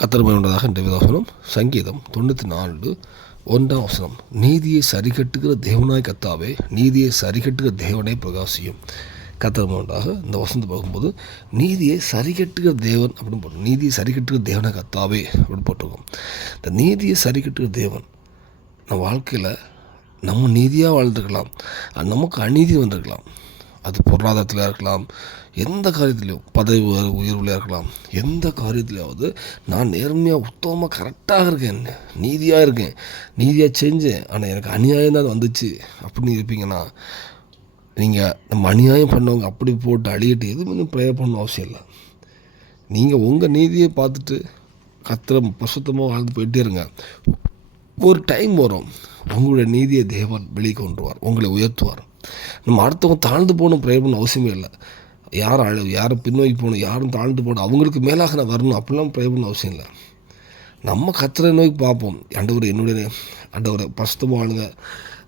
கர்த்தர் உண்டதாக என்ற வசனம் சங்கீதம் 94 1ஆம் வசனம். நீதியை சரிகட்டுகிற தேவனாய் கர்த்தாவே, நீதியை சரிகட்டுகிற தேவனை பிரகாசியும். கர்த்தர் உண்டாக இந்த வசனத்தை பார்க்கும்போது நீதியை சரிகட்டுகிற தேவன் அப்படின்னு போட்டோம். நீதியை சரிகட்டுகிற தேவனை கர்த்தாவே அப்படின்னு போட்டிருக்கோம். இந்த நீதியை சரிகட்டுகிற தேவன் நம்ம வாழ்க்கையில் நம்ம நீதியாக வாழ்ந்துருக்கலாம், நமக்கு அநீதி வந்திருக்கலாம். அது பொருளாதாரத்தில் இருக்கலாம், எந்த காரியத்துலையும் பதவி உயர்வில் இருக்கலாம், எந்த காரியத்துலையாவது நான் நேர்மையாக உத்தமமாக கரெக்டாக இருக்கேன், நீதியாக இருக்கேன், நீதியாக செஞ்சேன், ஆனால் எனக்கு அநியாயம் தான் வந்துச்சு அப்படின்னு இருப்பீங்கன்னா, நீங்கள் நம்ம அநியாயம் பண்ணவங்க அப்படி போட்டு அழியிட்டு எதுவுமே ப்ரேயர் பண்ணணும் அவசியம் இல்லை. நீங்கள் உங்கள் நீதியை பார்த்துட்டு கர்த்தரை பரிசுத்தமாக வாழ்ந்து போயிட்டே இருங்க. ஒரு டைம் வரும், உங்களுடைய நீதியை தேவன் வெளியே கொண்டுருவார், உங்களை உயர்த்துவார். நம்ம அடுத்தவங்க தாழ்ந்து போகணும் ப்ரேயர் பண்ண அவசியமே இல்லை. யாரும் பின்னோக்கி போகணும், யாரும் தாழ்ந்து போகணும், அவங்களுக்கு மேலாக நான் வரணும் அப்படிலாம் ப்ரேயர் பண்ண அவசியம் இல்லை. நம்ம கர்த்தரை நோக்கி பார்ப்போம். ஆண்டவரை பரிசுத்தமாக வாழுங்க,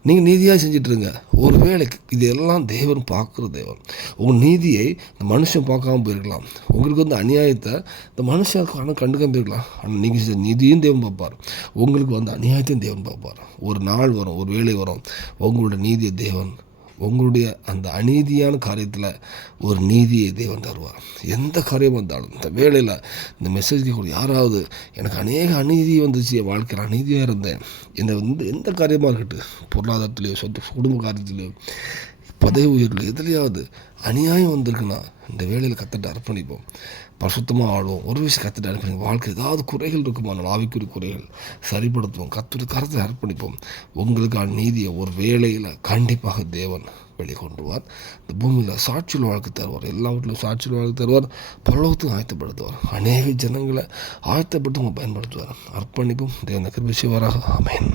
நீங்கள் நீதியாக செஞ்சிட்ருங்க. ஒரு வேளைக்கு இது எல்லாம் தேவன் பார்க்குற தேவன். உங்கள் நீதியை இந்த மனுஷன் பார்க்காம போயிருக்கலாம். உங்களுக்கு வந்து அநியாயத்தை இந்த மனுஷன் கண்டுக்காம போயிருக்கலாம். ஆனால் நீங்கள் செஞ்ச நீதியும் தேவன் பார்ப்பார், உங்களுக்கு வந்து அநியாயத்தையும் தேவன் பார்ப்பார். ஒரு நாள் வரும், ஒரு வேளை வரும், உங்களோட நீதியை தேவன் உங்களுடைய அந்த அநீதியான காரியத்தில் ஒரு நீதியை தேவன் தருவார். எந்த காரியம் வந்தாலும் இந்த வேளையில் இந்த மெசேஜ் கூட யாராவது எனக்கு அநேக அநீதி வந்துச்சு, என் வாழ்க்கையில் அநீதியாக இருந்தேன், இந்த எந்த காரியமாக இருக்கட்டும், பொருளாதாரத்துலேயோ குடும்ப காரியத்துலேயோ பதவி உயர்வில் எதுலையாவது அநியாயம் வந்திருக்குன்னா இந்த வேலையில் கற்றுட்டு அர்ப்பணிப்போம், பரிசுத்தமாக ஆடுவோம். ஒரு விஷயம் கற்றுட்டு அர்ப்பணிப்போம். வாழ்க்கை ஏதாவது குறைகள் இருக்குமான ஆவிக்குரிய குறைகள் சரிப்படுத்துவோம், கற்றுட்டு கருத்தை அர்ப்பணிப்போம். உங்களுக்கான நீதியை ஒரு வேளையில் கண்டிப்பாக தேவன் வெளிக்கொண்டுவார். இந்த பூமியில் சாட்சியில் வாழ்க்கை தருவார், எல்லா வீட்டிலும் சாட்சியில் வாழ்க்கை தருவார், பரலோகத்தையும் ஆயத்தப்படுத்துவார், அநேக ஜனங்களை ஆயத்தப்பட்டு அவங்க பயன்படுத்துவார். அர்ப்பணிப்பும் தேவனுக்கு விஷயவராக. ஆமென்.